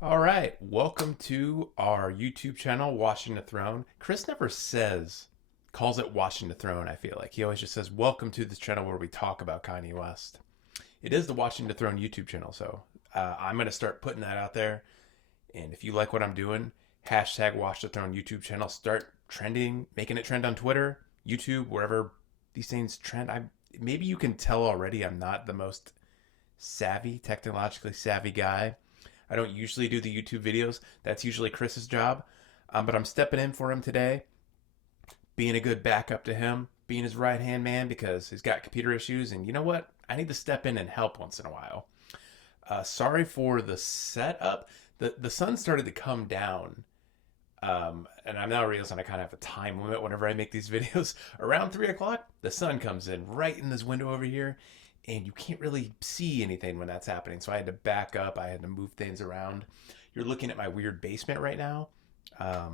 All right, welcome to our YouTube channel, Watching the Throne. Chris never calls it Watching the Throne, I feel like. He always just says, welcome to this channel where we talk about Kanye West. It is the Watching the Throne YouTube channel, so I'm going to start putting that out there. And if you like what I'm doing, hashtag Watch the Throne YouTube channel. Start trending, making it trend on Twitter, YouTube, wherever these things trend. Maybe you can tell already I'm not the most technologically savvy guy. I don't usually do the YouTube videos. That's usually Chris's job. But I'm stepping in for him today, being a good backup to him, being his right hand man because he's got computer issues. And you know what? I need to step in and help once in a while. Sorry for the setup. The sun started to come down. And I'm now realizing I kind of have a time limit whenever I make these videos. Around 3 o'clock, the sun comes in right in this window over here, and you can't really see anything when that's happening. So I had to back up. I had to move things around. You're looking at my weird basement right now. I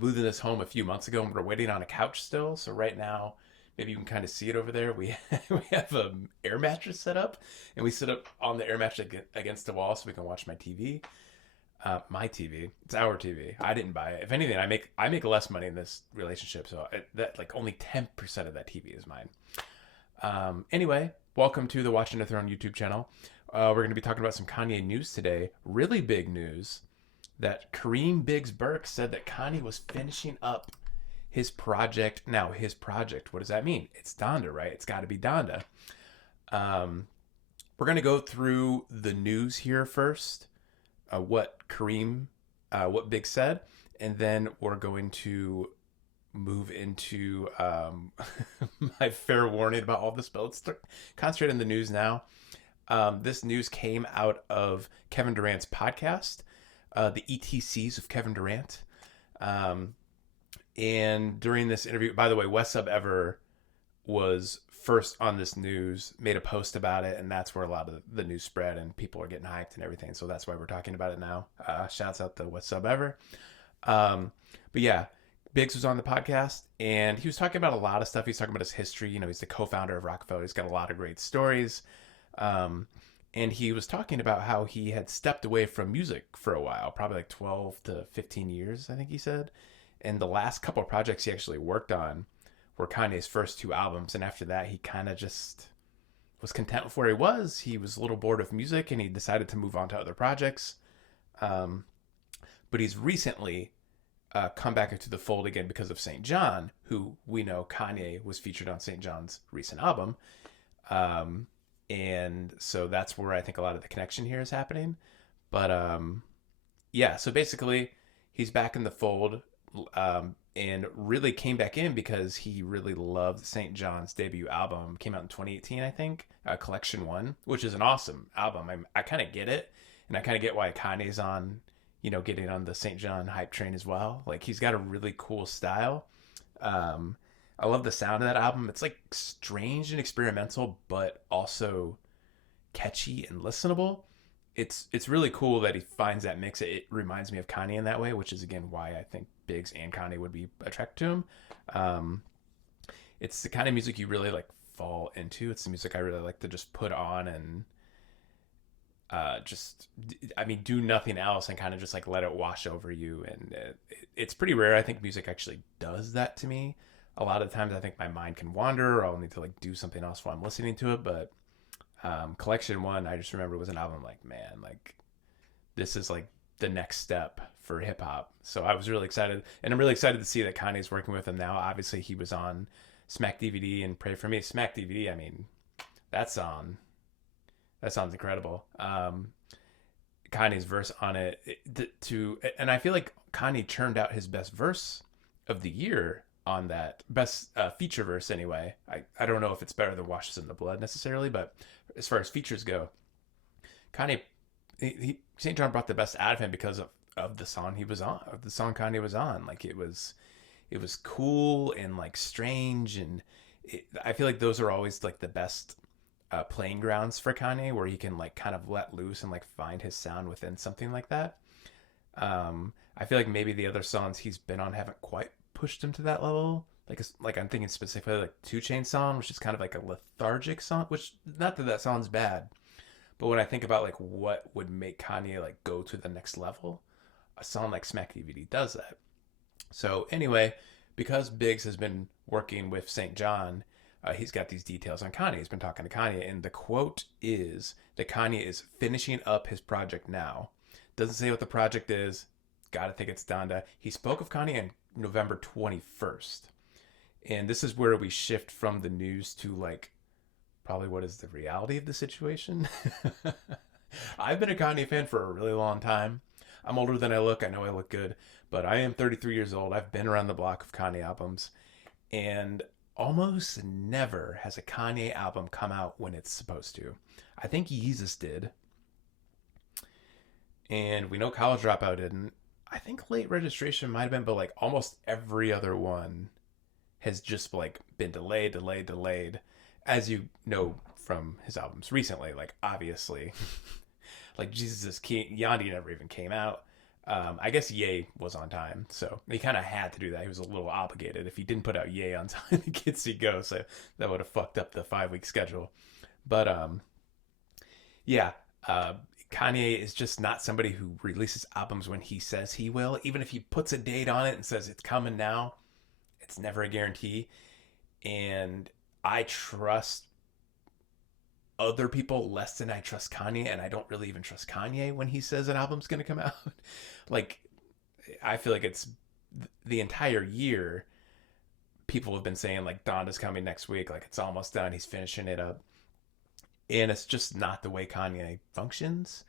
moved in this home a few months ago, and we're waiting on a couch still. So right now, maybe you can kind of see it over there. We have an air mattress set up, and we sit up on the air mattress against the wall so we can watch my TV. My TV. It's our TV. I didn't buy it. If anything, I make less money in this relationship, so that like only 10% of that TV is mine. Anyway, welcome to the Watching the Throne YouTube channel. We're going to be talking about some Kanye news today. Really big news that Kareem Biggs Burke said that Kanye was finishing up his project. Now, his project, what does that mean? It's Donda, right? It's got to be Donda. We're going to go through the news here first, what Biggs said, and then we're going to move into my fair warning about all this, but let's concentrate on the news now. This news came out of Kevin Durant's podcast, the ETCs of Kevin Durant. And during this interview, by the way, West Sub Ever was first on this news, made a post about it, and that's where a lot of the news spread and people are getting hyped and everything. So that's why we're talking about it now. Shouts out to West Sub Ever. But yeah, Biggs was on the podcast, and he was talking about a lot of stuff. He's talking about his history. You know, he's the co-founder of Rockefeller. He's got a lot of great stories. And he was talking about how he had stepped away from music for a while, probably like 12 to 15 years, I think he said. And the last couple of projects he actually worked on were Kanye's first 2 albums. And after that, he kind of just was content with where he was. He was a little bored of music, and he decided to move on to other projects. But he's recently come back into the fold again because of St. John, who we know Kanye was featured on St. John's recent album. And so that's where I think a lot of the connection here is happening. But yeah, so basically he's back in the fold, and really came back in because he really loved St. John's debut album. Came out in 2018, I think, Collection 1, which is an awesome album. I kind of get it, and I kind of get why Kanye's on, getting on the St. John hype train as well. Like, he's got a really cool style. I love the sound of that album. It's like strange and experimental, but also catchy and listenable. It's really cool that he finds that mix. It reminds me of Kanye in that way, which is again why I think Biggs and Kanye would be attracted to him. It's the kind of music you really like fall into. It's the music I really like to just put on and do nothing else and kind of just like let it wash over you. And it's pretty rare. I think music actually does that to me. A lot of times I think my mind can wander, or I'll need to like do something else while I'm listening to it. But Collection 1, I just remember, was an album like, man, like this is like the next step for hip hop. So I was really excited, and I'm really excited to see that Kanye's working with him now. Obviously, he was on Smack DVD and Pray For Me. Smack DVD, I mean, that sounds incredible. Kanye's verse on it, and I feel like Kanye churned out his best verse of the year on that, best feature verse anyway. I don't know if it's better than Washes in the Blood necessarily, but as far as features go, Kanye, St. John brought the best out of him because of the song he was on, of the song Kanye was on. Like it was cool and like strange, and I feel like those are always like the best playing grounds for Kanye, where he can like kind of let loose and like find his sound within something like that. I feel like maybe the other songs he's been on haven't quite pushed him to that level. Like I'm thinking specifically like 2 Chainz song, which is kind of like a lethargic song, which not that sounds bad, But when I think about like what would make Kanye like go to the next level, a song like Smack DVD does that. So anyway, because Biggs has been working with St. John, he's got these details on Kanye. He's been talking to Kanye, and the quote is that Kanye is finishing up his project now. Doesn't say what the project is. Gotta think it's Donda. He spoke of Kanye on November 21st. And this is where we shift from the news to like probably what is the reality of the situation. I've been a Kanye fan for a really long time. I'm older than I look. I know I look good, but I am 33 years old. I've been around the block of Kanye albums, and almost never has a Kanye album come out when it's supposed to. I think Yeezus did, and we know College Dropout didn't. I think Late Registration might have been, but like almost every other one has just like been delayed, as you know from his albums recently. Like obviously, like Jesus is King, Yandi never even came out. I guess Ye was on time, so he kind of had to do that. He was a little obligated. If he didn't put out Ye on time, the kids see go, so that would have fucked up the 5-week schedule. But yeah, Kanye is just not somebody who releases albums when he says he will. Even if he puts a date on it and says it's coming now, it's never a guarantee. And I trust other people less than I trust Kanye, and I don't really even trust Kanye when he says an album's going to come out. Like, I feel like it's the entire year people have been saying like Donda's coming next week, like it's almost done, he's finishing it up. And it's just not the way Kanye functions.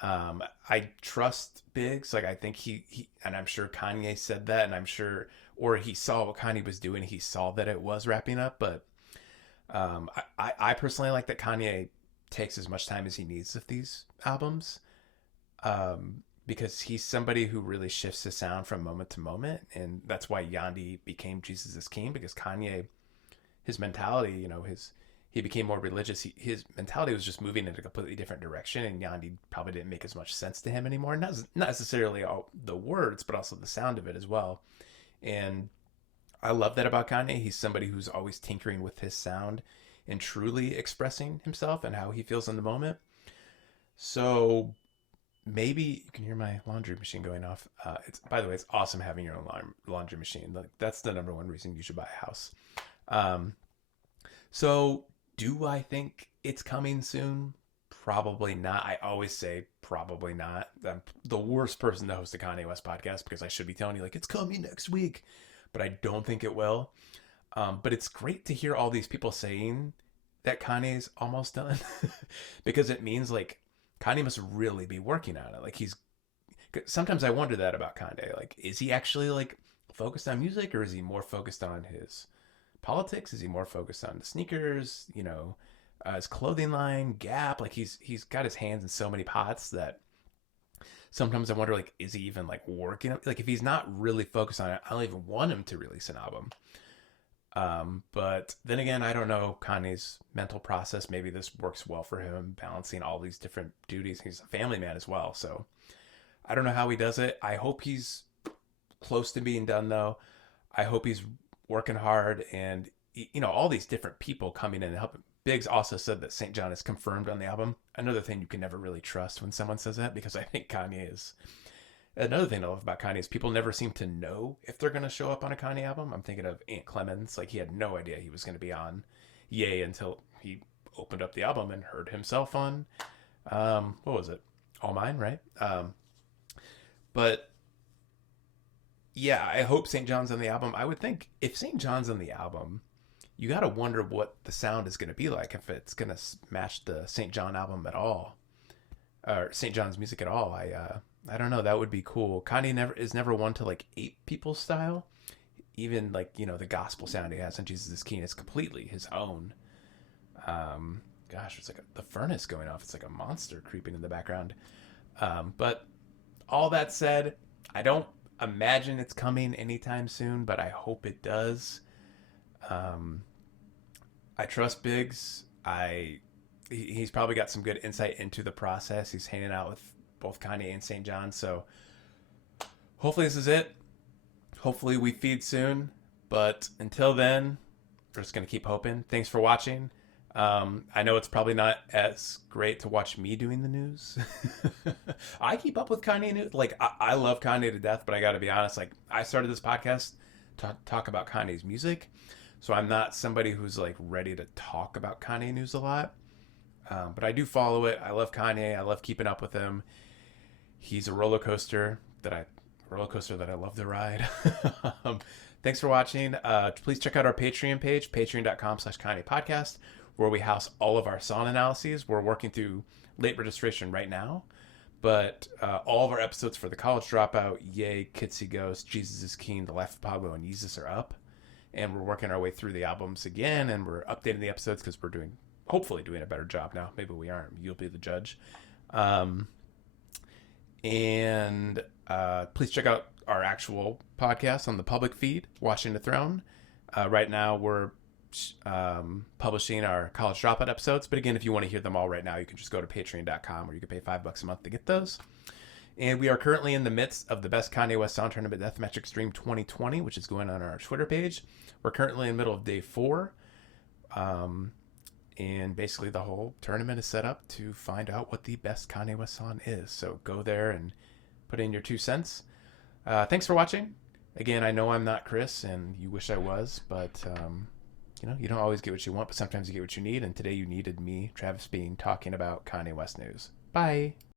I trust Biggs. Like I think he and I'm sure Kanye said that, and I'm sure, or he saw what Kanye was doing. He saw that it was wrapping up. But I personally like that Kanye takes as much time as he needs with these albums, because he's somebody who really shifts his sound from moment to moment, and that's why Yandi became Jesus is King, because Kanye, his mentality, he became more religious. His mentality was just moving in a completely different direction, and Yandi probably didn't make as much sense to him anymore. Not necessarily all the words, but also the sound of it as well. And I love that about Kanye. He's somebody who's always tinkering with his sound and truly expressing himself and how he feels in the moment. So maybe you can hear my laundry machine going off. It's, by the way, it's awesome having your own laundry machine. Like, that's the number one reason you should buy a house. So do I think it's coming soon? Probably not. I always say probably not. I'm the worst person to host a Kanye West podcast because I should be telling you like it's coming next week, but I don't think it will. But it's great to hear all these people saying that Kanye's almost done because it means like Kanye must really be working on it. Like sometimes I wonder that about Kanye. Like, is he actually like focused on music, or is he more focused on his politics? Is he more focused on the sneakers, his clothing line, Gap? Like he's got his hands in so many pots that sometimes I wonder, like, is he even like working? Like if he's not really focused on it, I don't even want him to release an album. But then again, I don't know Kanye's mental process. Maybe this works well for him, balancing all these different duties. He's a family man as well. So I don't know how he does it. I hope he's close to being done though. I hope he's working hard, and all these different people coming in and helping. Biggs also said that St. John is confirmed on the album. Another thing you can never really trust when someone says that, because I think Kanye is. Another thing I love about Kanye is people never seem to know if they're going to show up on a Kanye album. I'm thinking of Aunt Clemens. Like he had no idea he was going to be on Ye until he opened up the album and heard himself on, what was it? All Mine, right? But yeah, I hope St. John's on the album. I would think if St. John's on the album, you got to wonder what the sound is going to be like, if it's going to match the St. John album at all, or St. John's music at all. I don't know. That would be cool. Kanye is never one to like ape people's style. Even like, the gospel sound he has on Jesus is King is completely his own. Gosh, it's like the furnace going off. It's like a monster creeping in the background. But all that said, I don't imagine it's coming anytime soon, but I hope it does. I trust Biggs. He's probably got some good insight into the process. He's hanging out with both Kanye and St. John, so hopefully this is it. Hopefully we feed soon, but until then, we're just going to keep hoping. Thanks for watching. I know it's probably not as great to watch me doing the news. I keep up with Kanye news. Like, I love Kanye to death, but I got to be honest. Like, I started this podcast to talk about Kanye's music. So I'm not somebody who's like ready to talk about Kanye news a lot. But I do follow it. I love Kanye. I love keeping up with him. He's a roller coaster that I love to ride. Thanks for watching. Please check out our Patreon page, patreon.com/Kanye Podcast, where we house all of our song analyses. We're working through late registration right now, but all of our episodes for The College Dropout, Yay, Kitsy Ghost, Jesus is King, The Life of Pablo, and Yeezus are up. And we're working our way through the albums again, and we're updating the episodes because we're hopefully doing a better job now. Maybe we aren't. You'll be the judge. And please check out our actual podcast on the public feed, Watching the Throne. Right now, we're publishing our College Dropout episodes. But again, if you want to hear them all right now, you can just go to patreon.com, where you can pay $5 a month to get those. And we are currently in the midst of the Best Kanye West Song Tournament Deathmatch Extreme 2020, which is going on our Twitter page. We're currently in the middle of day 4. And basically the whole tournament is set up to find out what the best Kanye West song is. So go there and put in your 2 cents. Thanks for watching. Again, I know I'm not Chris, and you wish I was, but you don't always get what you want, but sometimes you get what you need. And today you needed me, Travis Bean, talking about Kanye West news. Bye.